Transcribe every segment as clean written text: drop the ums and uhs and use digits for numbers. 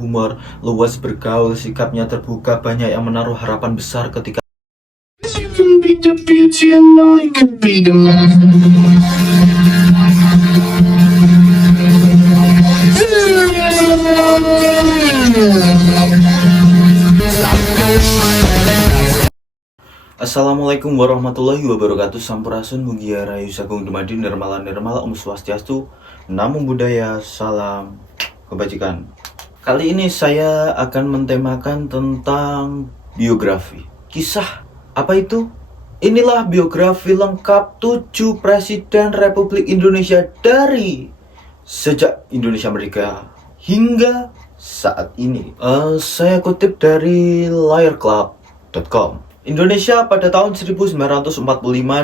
berhumor, luas bergaul, sikapnya terbuka, banyak yang menaruh harapan besar ketika You can be the beauty and I can be the man. Assalamualaikum warahmatullahi wabarakatuh. Sampurasun, Mugia Rayu Sagung Dumadi, Nirmala Nirmala, Om Swastiastu, Namo Buddhaya, Salam Kebajikan. Kali ini saya akan mentemakan tentang biografi. Kisah apa itu? Inilah biografi lengkap 7 Presiden Republik Indonesia dari sejak Indonesia merdeka hingga saat ini. Saya kutip dari layarclub.com. Indonesia pada tahun 1945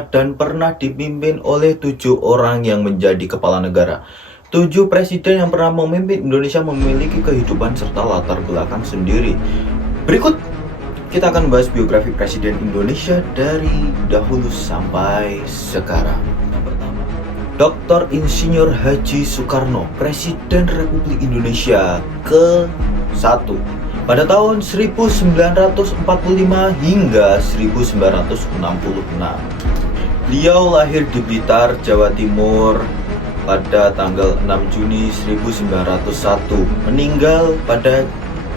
dan pernah dipimpin oleh 7 orang yang menjadi kepala negara. 7 presiden yang pernah memimpin Indonesia memiliki kehidupan serta latar belakang sendiri. Berikut kita akan membahas biografi Presiden Indonesia dari dahulu sampai sekarang. Yang pertama, Dr. Insinyur Haji Soekarno, Presiden Republik Indonesia ke-1 pada tahun 1945 hingga 1966. Beliau lahir di Blitar, Jawa Timur pada tanggal 6 Juni 1901, meninggal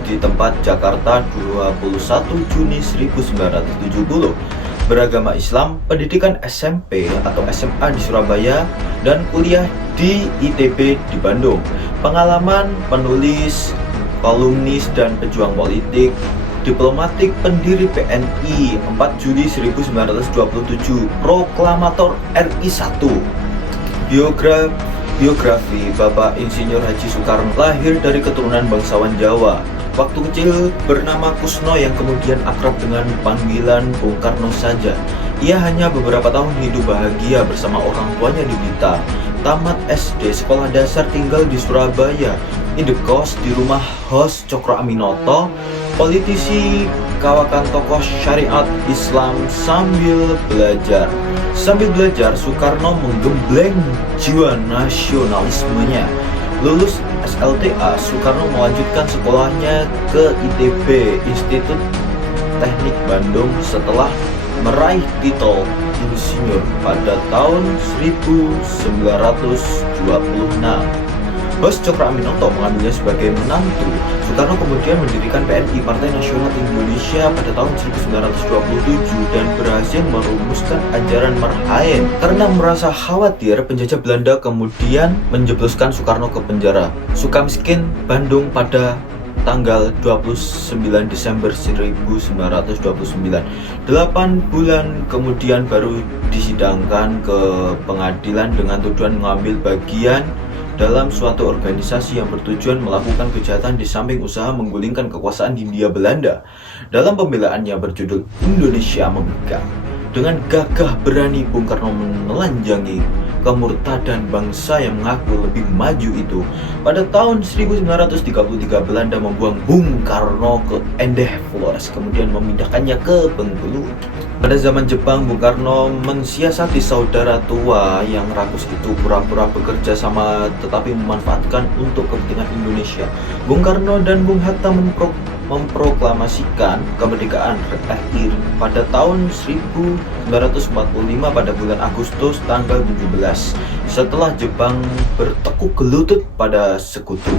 di tempat Jakarta 21 Juni 1970. Beragama Islam, pendidikan SMP atau SMA di Surabaya dan kuliah di ITB di Bandung. Pengalaman penulis, kolumnis dan pejuang politik, diplomatik, pendiri PNI 4 Juli 1927, proklamator RI 1. Biografi Bapak Insinyur Haji Soekarno, lahir dari keturunan bangsawan Jawa. Waktu kecil bernama Kusno yang kemudian akrab dengan panggilan Bung Karno saja. Ia hanya beberapa tahun hidup bahagia bersama orang tuanya di Blitar. Tamat SD, sekolah dasar, tinggal di Surabaya, indekos di rumah Hos Cokro Aminoto, politisi, kawakan tokoh syariat Islam. Sambil belajar, Soekarno menggembleng jiwa nasionalismenya. Lulus SLTA, Soekarno melanjutkan sekolahnya ke ITB, Institut Teknik Bandung, setelah meraih titel insinyur pada tahun 1926. Hos Cokro Aminoto mengambilnya sebagai menantu. Soekarno kemudian mendirikan PNI, Partai Nasional Indonesia, pada tahun 1927 dan berhasil merumuskan ajaran Marhaen. Karena merasa khawatir penjajah Belanda, kemudian menjebloskan Soekarno ke penjara Sukamiskin, Bandung pada tanggal 29 Desember 1929. 8 bulan kemudian baru disidangkan ke pengadilan dengan tuduhan mengambil bagian dalam suatu organisasi yang bertujuan melakukan kejahatan di samping usaha menggulingkan kekuasaan Hindia Belanda. Dalam pembelaannya berjudul Indonesia Memegang, dengan gagah berani Bung Karno menelanjangi kemurtadan bangsa yang mengaku lebih maju itu. Pada tahun 1933 Belanda membuang Bung Karno ke Endeh Flores, kemudian memindahkannya ke Bengkulu. Pada zaman Jepang, Bung Karno mensiasati saudara tua yang rakus itu pura-pura bekerja sama tetapi memanfaatkan untuk kepentingan Indonesia. Bung Karno dan Bung Hatta memproklamasikan kemerdekaan RI pada tahun 1945 pada bulan Agustus tanggal 17, setelah Jepang bertekuk gelutut pada sekutu.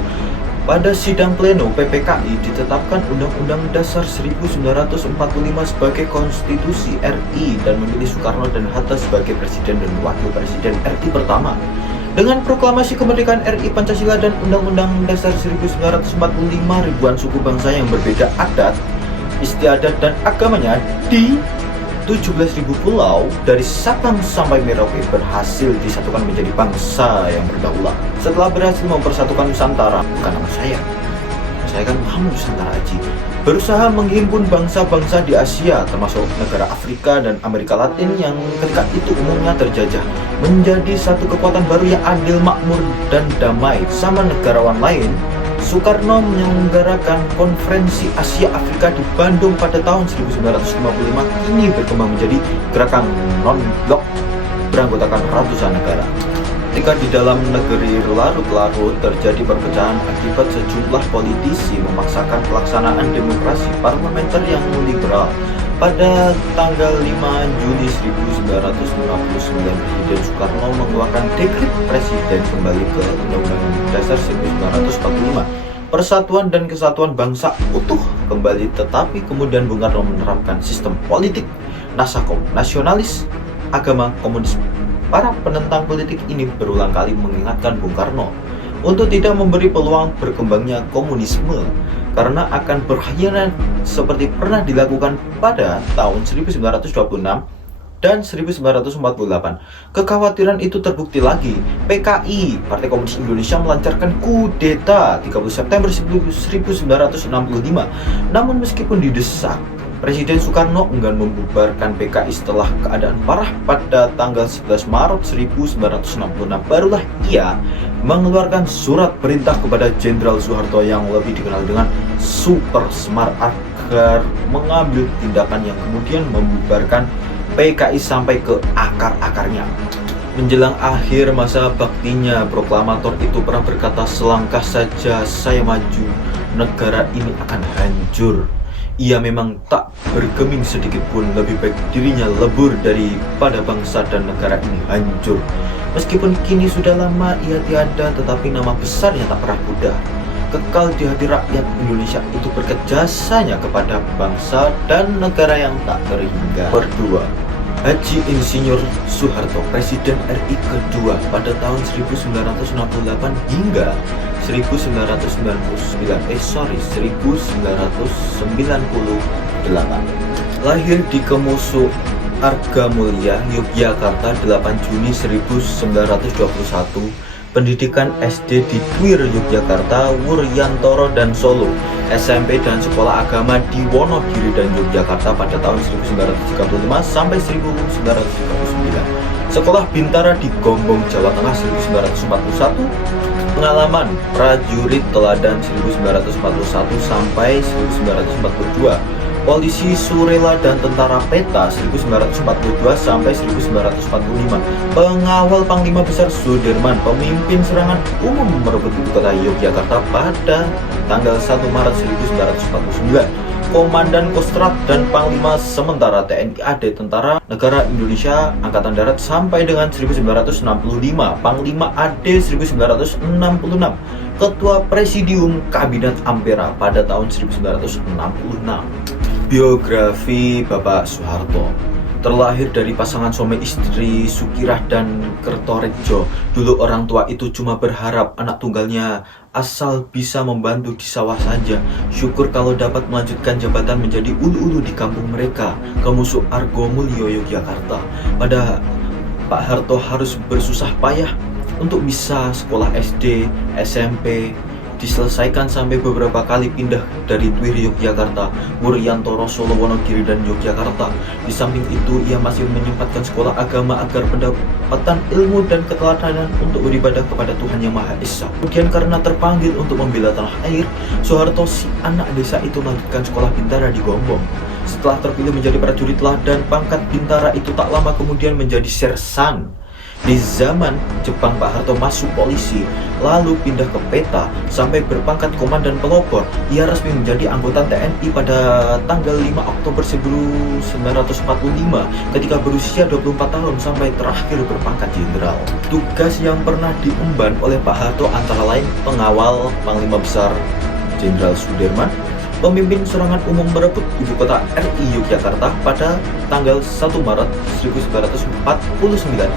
Pada sidang pleno PPKI ditetapkan Undang-Undang Dasar 1945 sebagai konstitusi RI dan memilih Soekarno dan Hatta sebagai presiden dan wakil presiden RI pertama. Dengan proklamasi kemerdekaan RI, Pancasila dan Undang-Undang Dasar 1945, ribuan suku bangsa yang berbeda adat, istiadat dan agamanya di 17.000 pulau dari Sabang sampai Merauke berhasil disatukan menjadi bangsa yang berdaulat. Setelah berhasil mempersatukan Nusantara, bukan nama saya kan Muhammad Nusantara Haji, berusaha menghimpun bangsa-bangsa di Asia termasuk negara Afrika dan Amerika Latin yang ketika itu umumnya terjajah, menjadi satu kekuatan baru yang adil, makmur dan damai sama negarawan lain. Soekarno menyelenggarakan konferensi Asia Afrika di Bandung pada tahun 1955. Ini berkembang menjadi gerakan non-blok beranggotakan ratusan negara. Ketika di dalam negeri larut-larut terjadi perpecahan akibat sejumlah politisi memaksakan pelaksanaan demokrasi parlementer yang liberal, pada tanggal 5 Juni 1959, Presiden Soekarno mengeluarkan dekret presiden kembali ke Undang-Undang Dasar 1945. Persatuan dan kesatuan bangsa utuh kembali, tetapi kemudian Bung Karno menerapkan sistem politik nasionalis, agama, komunisme. Para penentang politik ini berulang kali mengingatkan Bung Karno untuk tidak memberi peluang berkembangnya komunisme karena akan berkhianat seperti pernah dilakukan pada tahun 1926 dan 1948. Kekhawatiran itu terbukti lagi. PKI, Partai Komunis Indonesia, melancarkan kudeta 30 September 1965. Namun meskipun didesak, Presiden Soekarno enggan membubarkan PKI setelah keadaan parah. Pada tanggal 11 Maret 1966 barulah ia mengeluarkan surat perintah kepada Jenderal Soeharto yang lebih dikenal dengan Super Semar agar mengambil tindakan yang kemudian membubarkan PKI sampai ke akar-akarnya. Menjelang akhir masa baktinya, proklamator itu pernah berkata, "Selangkah saja saya maju, negara ini akan hancur." Ia memang tak bergeming sedikit pun, lebih baik dirinya lebur daripada bangsa dan negara ini hancur. Meskipun kini sudah lama ia tiada, tetapi nama besarnya tak pernah pudar. Kekal di hati rakyat Indonesia itu berkat jasanya kepada bangsa dan negara yang tak terhingga. Berdua, Haji Insinyur Soeharto, Presiden RI kedua pada tahun 1968 hingga 1998. Lahir di Kemusu Argamulya, Yogyakarta, 8 Juni 1921. Pendidikan SD di Twir, Yogyakarta, Wuryantoro dan Solo. SMP dan sekolah agama di Wonogiri dan Yogyakarta pada tahun 1935 sampai 1939. Sekolah Bintara di Gombong, Jawa Tengah 1941. Pengalaman prajurit teladan 1941 sampai 1942. Polisi Surela dan Tentara Peta 1942 sampai 1945. Pengawal Panglima Besar Sudirman, pemimpin serangan umum merebut ibu kota Yogyakarta pada tanggal 1 Maret 1949. Komandan Kostrad dan Panglima Sementara TNI AD Tentara Negara Indonesia Angkatan Darat sampai dengan 1965. Panglima AD 1966. Ketua Presidium Kabinet Ampera pada tahun 1966. Biografi Bapak Soeharto. Terlahir dari pasangan suami istri Sukirah dan Kertorejo. Dulu orang tua itu cuma berharap anak tunggalnya asal bisa membantu di sawah saja. Syukur kalau dapat melanjutkan jabatan menjadi ulu-ulu di kampung mereka, Kemusu Argomulyo, Yogyakarta. Pada Pak Harto harus bersusah payah untuk bisa sekolah SD, SMP, diselesaikan sampai beberapa kali pindah dari Twir, Yogyakarta, Wuryantoro, Solo, Wonogiri, dan Yogyakarta. Di samping itu, ia masih menyempatkan sekolah agama agar pendapatan ilmu dan keteladanan untuk beribadah kepada Tuhan Yang Maha Esa. Kemudian karena terpanggil untuk membela tanah air, Soeharto, si anak desa itu, melanjutkan sekolah Bintara di Gombong. Setelah terpilih menjadi prajurit teladan, pangkat Bintara itu tak lama kemudian menjadi sersan. Di zaman Jepang, Pak Harto masuk polisi, lalu pindah ke Peta sampai berpangkat komandan pelopor. Ia resmi menjadi anggota TNI pada tanggal 5 Oktober 1945 ketika berusia 24 tahun sampai terakhir berpangkat jenderal. Tugas yang pernah diemban oleh Pak Harto antara lain pengawal Panglima Besar Jenderal Sudirman, pemimpin serangan umum merebut ibu kota RI Yogyakarta pada tanggal 1 Maret 1949,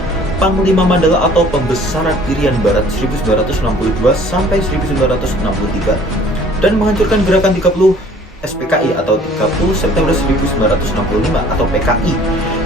Panglima Mandala atau Pembesaran Irian Barat 1962 sampai 1963, dan menghancurkan gerakan 30 SPKI atau 30 September 1965 atau PKI.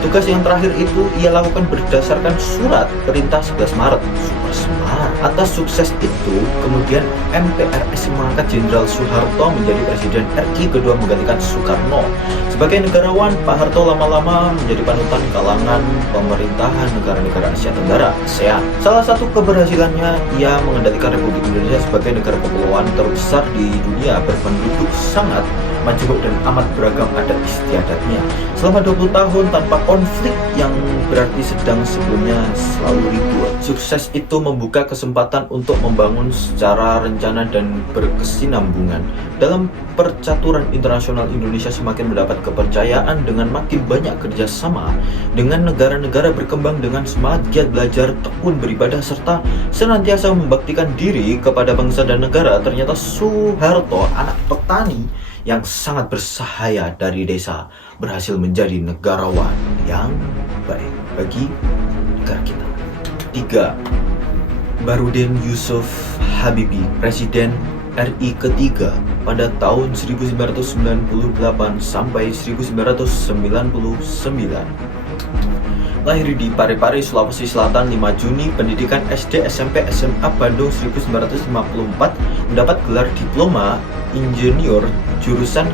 Tugas yang terakhir itu ia lakukan berdasarkan surat perintah 11 Maret. Super Semar. Atas sukses itu, kemudian MPRS mengangkat Jenderal Soeharto menjadi Presiden RI kedua menggantikan Soekarno. Sebagai negarawan, Pak Harto lama-lama menjadi panutan kalangan pemerintahan negara-negara Asia Tenggara, ASEAN. Salah satu keberhasilannya, ia mengendalikan Republik Indonesia sebagai negara kepulauan terbesar di dunia berpenduduk sangat majemuk dan amat beragam adat istiadatnya. Selama 20 tahun tanpa konflik yang berarti sedang sebelumnya selalu ribut. Sukses itu membuka kesempatan untuk membangun secara rencana dan berkesinambungan. Dalam percaturan internasional, Indonesia semakin mendapat kepercayaan dengan makin banyak kerjasama dengan negara-negara berkembang dengan semangat giat belajar, tekun beribadah, serta senantiasa membaktikan diri kepada bangsa dan negara. Ternyata Soeharto, anak petani yang sangat bersahaya dari desa, berhasil menjadi negarawan yang baik bagi negara kita. 3. Barudin Yusuf Habibie, Presiden RI ketiga pada tahun 1998 sampai 1999. Lahir di Parepare, Sulawesi Selatan 5 Juni, pendidikan SD, SMP, SMA Bandung 1954, mendapat gelar diploma insinyur jurusan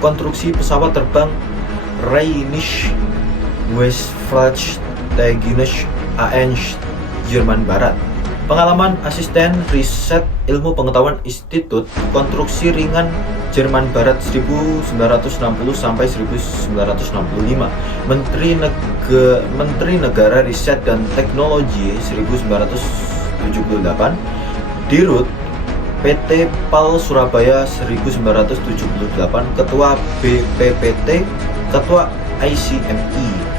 konstruksi pesawat terbang Rheinische Westflugtechnische AG Jerman Barat. Pengalaman asisten riset ilmu pengetahuan Institut Konstruksi Ringan Jerman Barat 1960 sampai 1965, Menteri Negara Riset dan Teknologi 1978, Dirut PT PAL Surabaya 1978, Ketua BPPT, Ketua ICMI.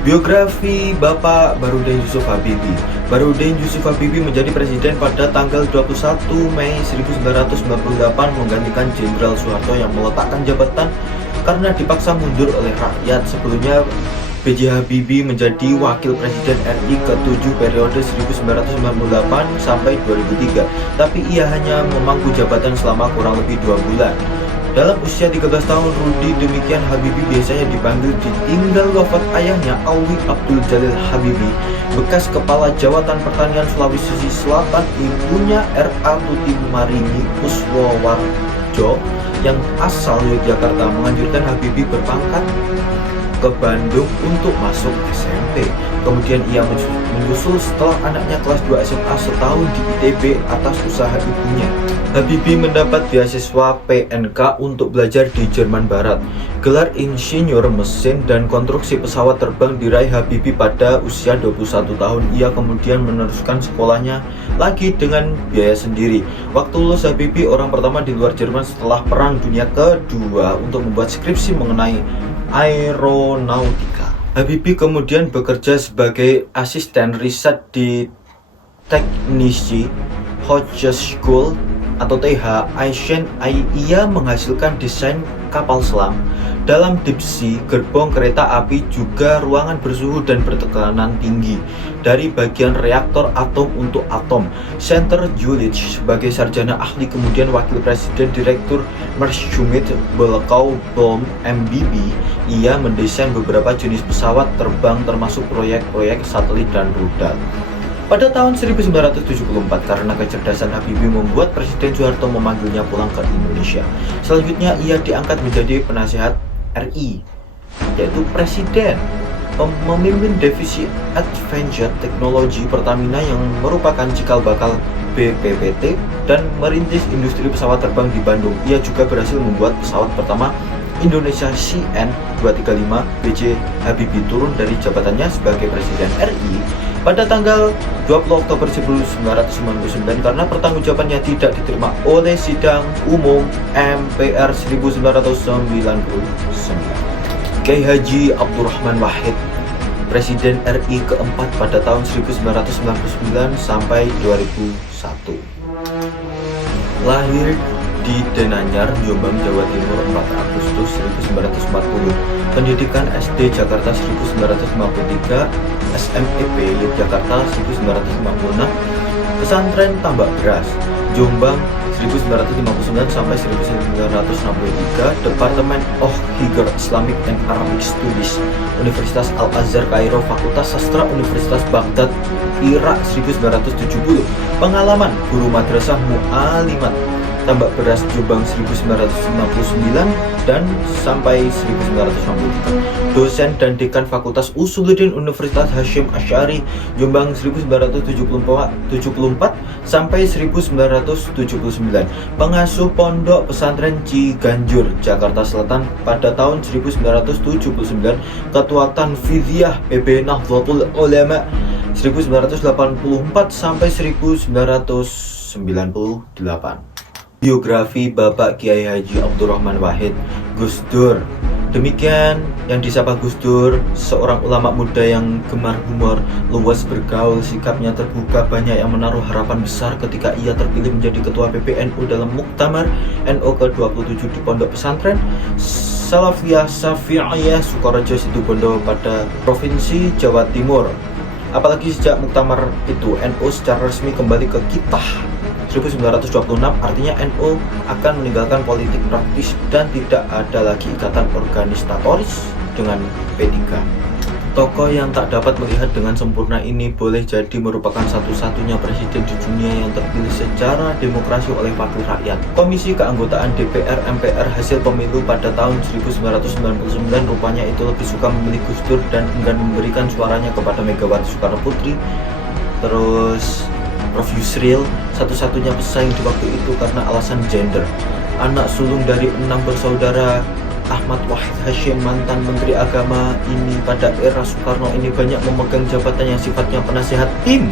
Biografi Bapak Barudin Yusuf Habibie. Barudin Yusuf Habibie menjadi presiden pada tanggal 21 Mei 1998 menggantikan Jenderal Soeharto yang meletakkan jabatan karena dipaksa mundur oleh rakyat. Sebelumnya B.J. Habibie menjadi wakil presiden RI ke-7 periode 1998 sampai 2003, tapi ia hanya memangku jabatan selama kurang lebih 2 bulan. Dalam usia 13 tahun, Rudi demikian Habibie biasanya dipanggil ditinggal wafat ayahnya Alwi Abdul Jalil Habibie, bekas Kepala Jawatan Pertanian Sulawesi Selatan. Ibunya R.A. Tuti Marini Kuswowarjo yang asal Yogyakarta menganjurkan Habibie berpangkat ke Bandung untuk masuk SMP. Kemudian ia menyusul setelah anaknya kelas 2 SMA setahun di ITB atas usaha ibunya. Habibie mendapat beasiswa PNK untuk belajar di Jerman Barat. Gelar insinyur mesin dan konstruksi pesawat terbang diraih Habibie pada usia 21 tahun. Ia kemudian meneruskan sekolahnya lagi dengan biaya sendiri. Waktu lulus, Habibie orang pertama di luar Jerman setelah Perang Dunia Kedua untuk membuat skripsi mengenai aeronautika. Habibie kemudian bekerja sebagai asisten riset di Technische Hochschule atau TH Aachen. Ia menghasilkan desain kapal selam dalam deep sea, gerbong kereta api, juga ruangan bersuhu dan bertekanan tinggi dari bagian reaktor atom untuk atom. Center Jülich sebagai sarjana ahli, kemudian wakil presiden direktur Messerschmitt Bölkow Blohm MBB. Ia mendesain beberapa jenis pesawat terbang termasuk proyek-proyek satelit dan rudal. Pada tahun 1974, karena kecerdasan Habibie membuat Presiden Soeharto memanggilnya pulang ke Indonesia. Selanjutnya ia diangkat menjadi penasihat RI, yaitu Presiden, memimpin divisi Advanced Technology Pertamina yang merupakan cikal bakal BPPT, dan merintis industri pesawat terbang di Bandung. Ia juga berhasil membuat pesawat pertama Indonesia CN-235. B.J. Habibie turun dari jabatannya sebagai Presiden RI pada tanggal 20 Oktober 1999 karena pertanggungjawabannya tidak diterima oleh Sidang Umum MPR 1999. Kiai Haji Abdurrahman Wahid, Presiden RI keempat pada tahun 1999 sampai 2001. Lahir di Denanyar, Jombang, Jawa Timur 4 Agustus 1940. Pendidikan SD Jakarta 1953, SMEP Yogyakarta 1956, Pesantren Tambak Beras, Jombang 1959 sampai 1963, Departemen of Higher Islamic and Arabic Studies, Universitas Al-Azhar Kairo, Fakultas Sastra Universitas Baghdad, Irak 1970. Pengalaman guru madrasah mu'alimat Tambak Beras Jombang 1959 dan sampai 1963. Dosen dan Dekan Fakultas Usuluddin Universitas Hasyim Asy'ari Jombang 1974 sampai 1979. Pengasuh Pondok Pesantren Ciganjur, Jakarta Selatan pada tahun 1979. Ketua Tanfidiyah PB Nahdlatul Ulama 1984 sampai 1998. Biografi Bapak Kiai Haji Abdurrahman Wahid, Gus Dur. Demikian yang disapa Gus Dur, seorang ulama muda yang gemar humor, luas bergaul, sikapnya terbuka, banyak yang menaruh harapan besar ketika ia terpilih menjadi Ketua PBNU dalam Muktamar NU ke-27 di Pondok Pesantren Salafiyah Syafi'iyah Sukorejo Situbondo pada Provinsi Jawa Timur. Apalagi sejak Muktamar itu NU secara resmi kembali ke kitah 1926, artinya NU akan meninggalkan politik praktis dan tidak ada lagi ikatan organistatoris dengan P3. Tokoh yang tak dapat melihat dengan sempurna ini boleh jadi merupakan satu-satunya presiden di dunia yang terpilih secara demokrasi oleh wakil rakyat. Komisi Keanggotaan DPR MPR hasil pemilu pada tahun 1999 rupanya itu lebih suka memilih Gus Dur dan enggan memberikan suaranya kepada Megawati Soekarno Putri. Terus Prof. Yusril, satu-satunya pesaing di waktu itu karena alasan gender. Anak sulung dari 6 bersaudara Ahmad Wahid Hasyim, mantan Menteri Agama ini pada era Soekarno ini banyak memegang jabatan yang sifatnya penasehat tim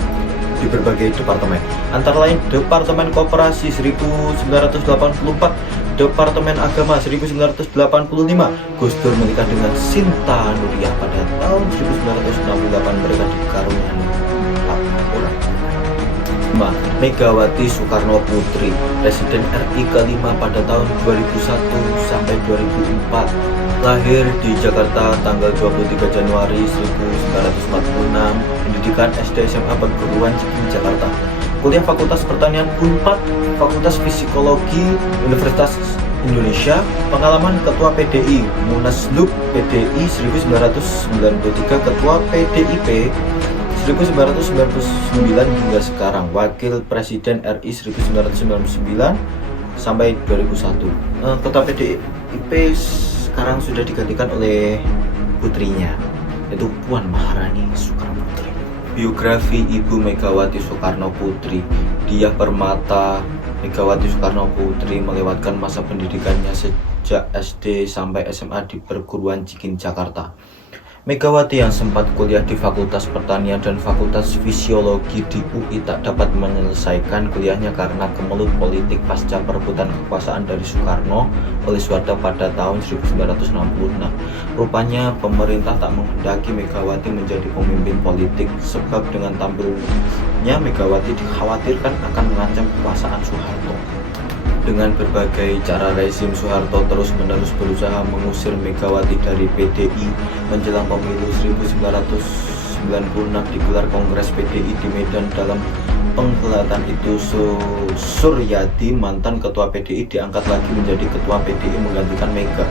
di berbagai departemen, antara lain Departemen Koperasi 1984, Departemen Agama 1985. Gus Dur menikah dengan Sinta Nuriyah pada tahun 1968. Mereka dikaruniai 4 orang. Megawati Soekarno Putri, Presiden RI kelima pada tahun 2001 sampai 2004. Lahir di Jakarta tanggal 23 Januari 1946. Pendidikan SD SMA Perguruan Tinggi Jakarta. Kuliah Fakultas Pertanian Unpad, Fakultas Psikologi Universitas Indonesia. Pengalaman Ketua PDI Munaslup PDI 1993, Ketua PDIP 1999 hingga sekarang, Wakil Presiden RI 1999 sampai 2001. Ketua PDIP sekarang sudah digantikan oleh putrinya, yaitu Puan Maharani Soekarno Putri. Biografi Ibu Megawati Soekarno Putri. Diah Permata Megawati Soekarno Putri melewatkan masa pendidikannya sejak SD sampai SMA di Perguruan Tinggi Jakarta. Megawati yang sempat kuliah di Fakultas Pertanian dan Fakultas Fisiologi di UI tak dapat menyelesaikan kuliahnya karena kemelut politik pasca perebutan kekuasaan dari Soekarno oleh Soeharto pada tahun 1966. Rupanya pemerintah tak menghendaki Megawati menjadi pemimpin politik sebab dengan tampilnya Megawati dikhawatirkan akan mengancam kekuasaan Soeharto. Dengan berbagai cara rezim Soeharto terus-menerus berusaha mengusir Megawati dari PDI. Menjelang pemilu 1996 digelar Kongres PDI di Medan. Dalam penggelatan itu Suryadi, mantan Ketua PDI, diangkat lagi menjadi Ketua PDI menggantikan Mega.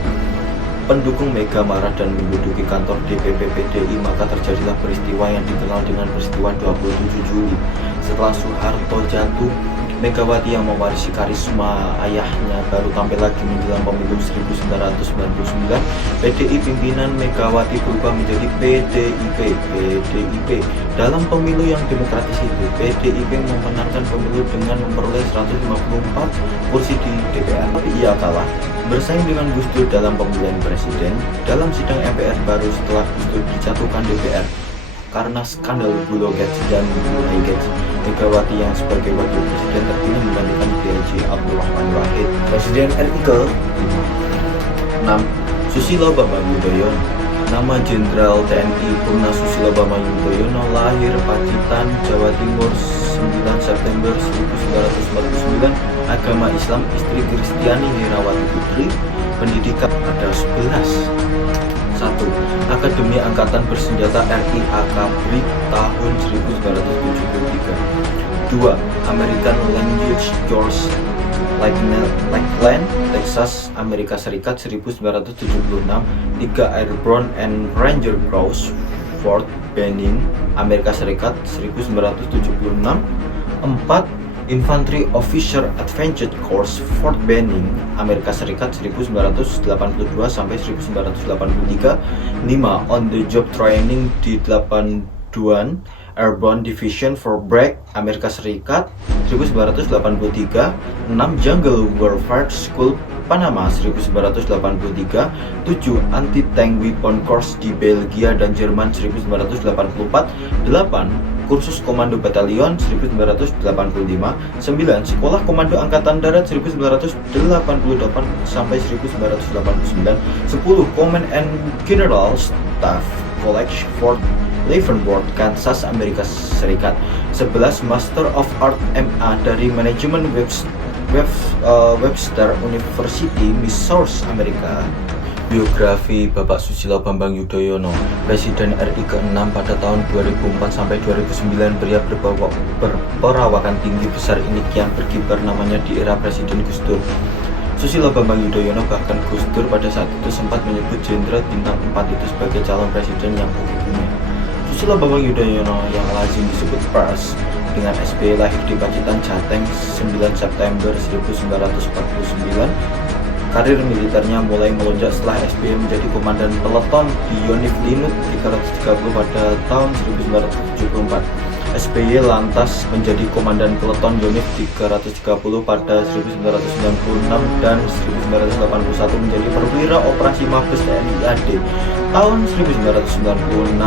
Pendukung Mega marah dan menduduki kantor DPP PDI, maka terjadilah peristiwa yang dikenal dengan peristiwa 27 Juli. Setelah Soeharto jatuh, Megawati yang mewarisi karisma ayahnya baru tampil lagi menjelang pemilu 1999. PDI pimpinan Megawati berubah menjadi PDIP. Dalam pemilu yang demokratis itu, PDIP memenangkan pemilu dengan memperoleh 154 kursi di DPR. Tapi ia kalah bersaing dengan Gus Dur dalam pemilihan presiden. Dalam sidang MPR baru setelah Gus Dur dijatuhkan DPR karena skandal Bulog dan Highgate, Megawati yang sebagai wakil presiden terpilih menggantikan Haji Abdurrahman Wahid. Presiden RI ke-6 Susilo Bambang Yudhoyono. Nama Jenderal TNI Purna Susilo Bambang Yudhoyono, lahir Pacitan, Jawa Timur 9 September 1949. Agama Islam, istri Kristiani Herawati Putri. Pendidikan ada 11. 1. Akademi Angkatan Bersenjata RI Akabri tahun 1973. 2. American Language Course Lakeland, Texas, Amerika Serikat 1976. 3. Airborne and Ranger Corps, Fort Benning, Amerika Serikat 1976. 4. Infantry Officer Advanced Course Fort Benning, Amerika Serikat 1982 sampai 1983. 5. On the Job Training di 82 Airborne Division for Bragg, Amerika Serikat 1983. 6. Jungle Warfare School Panama 1983. 7. Anti-Tank Weapon Course di Belgia dan Jerman 1984. 8. Kursus Komando Batalion 1985. 9. Sekolah Komando Angkatan Darat 1988 sampai 1989. 10. Command and General Staff College Fort Leavenworth, Kansas, Amerika Serikat. 11. Master of Art MA dari Manajemen Webster University, Missouri, Amerika. Biografi Bapak Susilo Bambang Yudhoyono, Presiden RI ke-6 pada tahun 2004 sampai 2009. Pria berperawakan tinggi besar ini kian berkibar namanya di era Presiden Gus Dur. Susilo Bambang Yudhoyono, bahkan Gus Dur pada saat itu sempat menyebut Jenderal Bintang 4 itu sebagai calon presiden yang umumnya. Susilo Bambang Yudhoyono yang lazim disebut Pers dengan SBY lahir di Pacitan, Jateng 9 September 1949. Karir militernya mulai melonjak setelah SBY menjadi komandan peleton di Yonif Linut 330 pada tahun 1974. SBY lantas menjadi komandan peleton Yonif 330 pada 1996 dan 1981 menjadi perwira operasi Mabes TNI AD. Tahun 1996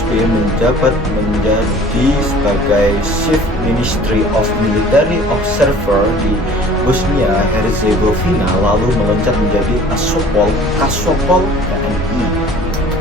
SBY menjabat menjadi sebagai Chief Ministry of Military Observer di Bosnia Herzegovina, lalu meloncat menjadi Kasopol TNI.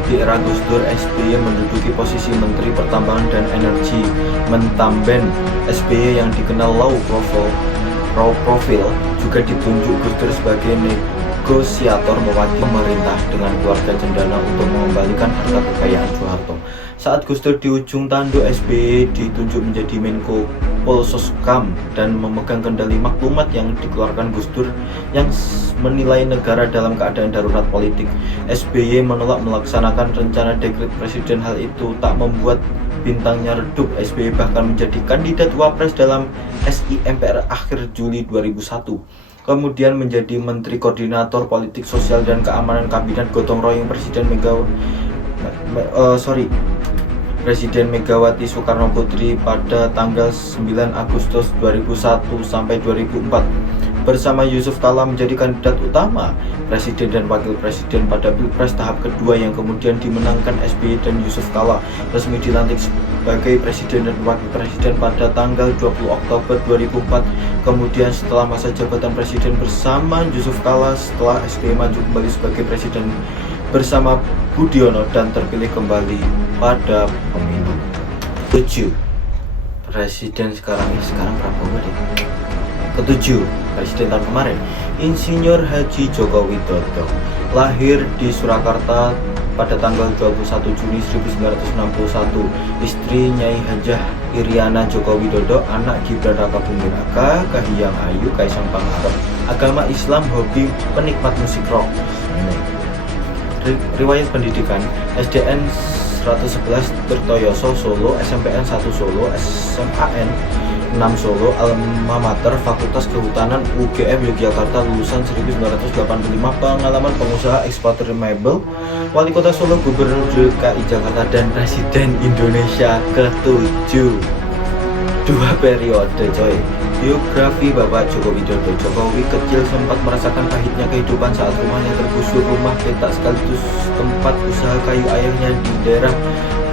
Di era Gus Dur, SBY menduduki posisi Menteri Pertambangan dan Energi. Mentamben, SBY yang dikenal low profile juga ditunjuk Gus Dur sebagai negosiator mewakili pemerintah dengan keluarga cendana untuk mengembalikan harta kekayaan Soeharto. Saat Gus Dur di ujung tanduk, SBY ditunjuk menjadi Menko Polsoskam dan memegang kendali maklumat yang dikeluarkan Gus Dur yang menilai negara dalam keadaan darurat politik. SBY menolak melaksanakan rencana dekret presiden. Hal itu tak membuat bintangnya redup. SBY bahkan menjadi kandidat wapres dalam SI MPR akhir Juli 2001. Kemudian menjadi Menteri Koordinator Politik Sosial dan Keamanan Kabinet Gotong Royong Presiden Megawati Soekarno Putri pada tanggal 9 Agustus 2001 sampai 2004. Bersama Yusuf Kala menjadi kandidat utama Presiden dan Wakil Presiden pada Pilpres tahap kedua yang kemudian dimenangkan SBY dan Yusuf Kala. Resmi dilantik sebagai Presiden dan Wakil Presiden pada tanggal 20 Oktober 2004. Kemudian setelah masa jabatan Presiden bersama Yusuf Kala, setelah SBY maju kembali sebagai Presiden bersama Budiono dan terpilih kembali pada pemilu. 7. Presiden sekarang Prabowo deh. Ketujuh, Presiden tahun kemarin, Insinyur Haji Joko Widodo, lahir di Surakarta pada tanggal 21 Juni 1961. Istri Nyai Hajah Iriana Joko Widodo, anak Gibran Raka Buming Raka, Kahiyang Ayu, Kaisang Pangarep. Agama Islam, hobi penikmat musik rock. Riwayat pendidikan, SDN 111 Tirtoyoso Solo, SMPN 1 Solo, SMAN 6 Solo, Alma Mater Fakultas Kehutanan UGM Yogyakarta, lulusan 1985. Pengalaman pengusaha eksportir mebel, Wali Kota Solo, Gubernur DKI Jakarta, dan Presiden Indonesia ke-7. 2 periode coy. Biografi Bapak Joko Widodo. Jokowi kecil sempat merasakan pahitnya kehidupan saat rumahnya tergusur. Rumah petak sekaligus tempat usaha kayu ayahnya di daerah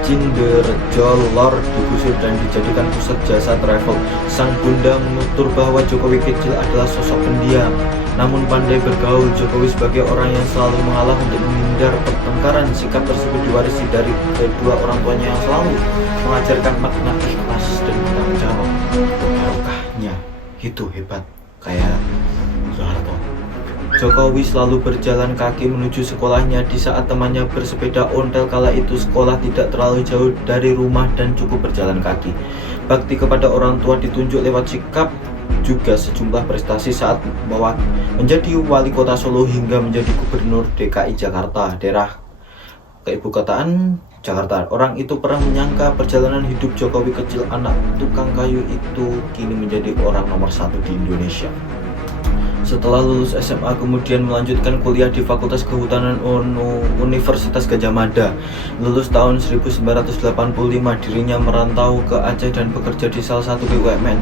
Cinderejo Lor digusur dan dijadikan pusat jasa travel. Sang bunda menutur bahwa Jokowi kecil adalah sosok pendiam, namun pandai bergaul. Jokowi sebagai orang yang selalu mengalah untuk menghindar pertengkaran. Sikap tersebut diwarisi dari kedua orang tuanya yang selalu mengajarkan makna ikhlas dan bertanggung jawab. Barokahnya itu hebat kayak Soeharto. Jokowi selalu berjalan kaki menuju sekolahnya di saat temannya bersepeda ontel. Kala itu sekolah tidak terlalu jauh dari rumah dan cukup berjalan kaki. Bakti kepada orang tua ditunjuk lewat sikap, juga sejumlah prestasi saat menjadi wali kota Solo hingga menjadi gubernur DKI Jakarta. Daerah keibukotaan Jakarta. Orang itu pernah menyangka perjalanan hidup Jokowi kecil anak tukang kayu itu kini menjadi orang nomor 1 di Indonesia. Setelah lulus SMA kemudian melanjutkan kuliah di Fakultas Kehutanan Universitas Gadjah Mada. Lulus tahun 1985, dirinya merantau ke Aceh dan bekerja di salah satu BUMN.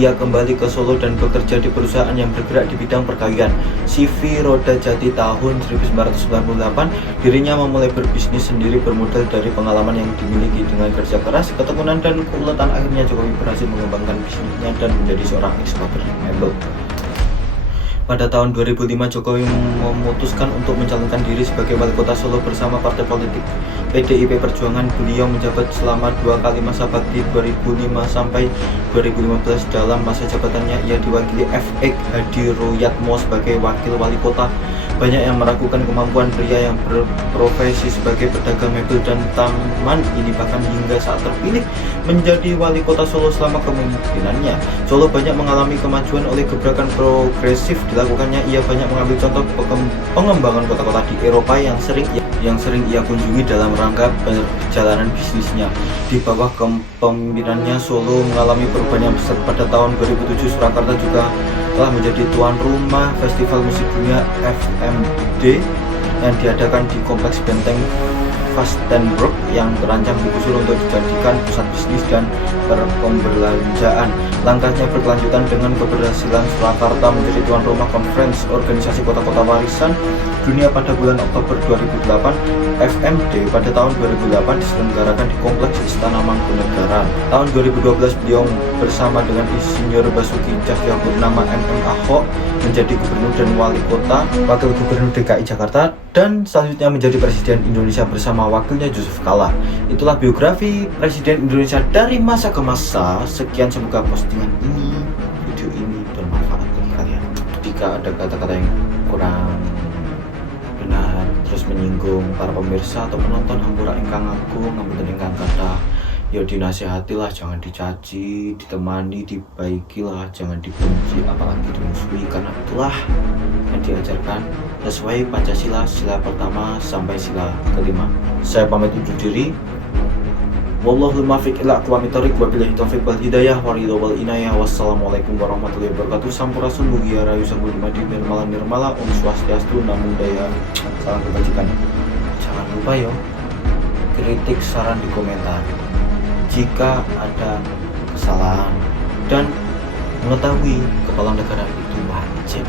Ia kembali ke Solo dan bekerja di perusahaan yang bergerak di bidang perkawinan, CV Roda Jati. Tahun 1998, dirinya memulai berbisnis sendiri bermodal dari pengalaman yang dimiliki. Dengan kerja keras, ketekunan dan keuletan, akhirnya Jokowi berhasil mengembangkan bisnisnya dan menjadi seorang eksportir mebel. Pada tahun 2005, Jokowi memutuskan untuk mencalonkan diri sebagai wali kota Solo bersama partai politik PDIP Perjuangan. Beliau menjabat selama 2 kali masa bakti 2005 sampai 2015. Dalam masa jabatannya, ia diwakili FX Hadi Royatmo sebagai wakil wali kota. Banyak yang meragukan kemampuan pria yang berprofesi sebagai pedagang mebel dan taman ini, bahkan hingga saat terpilih menjadi wali kota Solo selama kepemimpinannya. Solo banyak mengalami kemajuan oleh gebrakan progresif dilakukannya. Ia banyak mengambil contoh pengembangan kota-kota di Eropa yang sering ia kunjungi dalam rangka perjalanan bisnisnya. Di bawah kepemimpinannya, Solo mengalami perubahan yang besar. Pada tahun 2007, Surakarta juga telah menjadi tuan rumah Festival Musik Dunia FMD yang diadakan di Kompleks Benteng Vastenburg yang terancam digusur untuk dijadikan pusat bisnis dan perpembelanjaan. Langkahnya berkelanjutan dengan keberhasilan Surakarta menjadi tuan rumah Konferensi Organisasi Kota-Kota Warisan Dunia pada bulan Oktober 2008. FMD pada tahun 2008 diselenggarakan di Kompleks Istana Mangkunegaran. Tahun 2012, beliau bersama dengan Insinyur Basuki Cahayapurnama Ahok menjadi gubernur dan wali kota, wakil gubernur DKI Jakarta, dan selanjutnya menjadi presiden Indonesia bersama wakilnya Yusuf Kala. Itulah biografi presiden Indonesia dari masa ke masa. Sekian, semoga postingan ini, video ini bermanfaat bagi kalian. Jika ada kata-kata yang kurang benar, terus menyinggung para pemirsa atau penonton, hampura ingkang agung, ngapunten ingkang kathah. Ya dinasihatilah, jangan dicaci, ditemani, dibaikilah, jangan dibenci, apalagi dimusuhi, karena itulah yang diajarkan sesuai Pancasila, sila pertama sampai sila kelima. Saya pamit undur diri. Wallahul muwaffiq ila aqwamit thoriq, wabillahi taufiq wal hidayah, waridho wal inayah. Wassalamualaikum warahmatullahi wabarakatuh. Sampurasun mugia rayu sambudimadi nirmala Om Swastiastu, Namo Buddhaya, salam kebajikan. Jangan lupa yo, kritik saran di komentar jika ada kesalahan, dan mengetahui kepala negara itu wajib.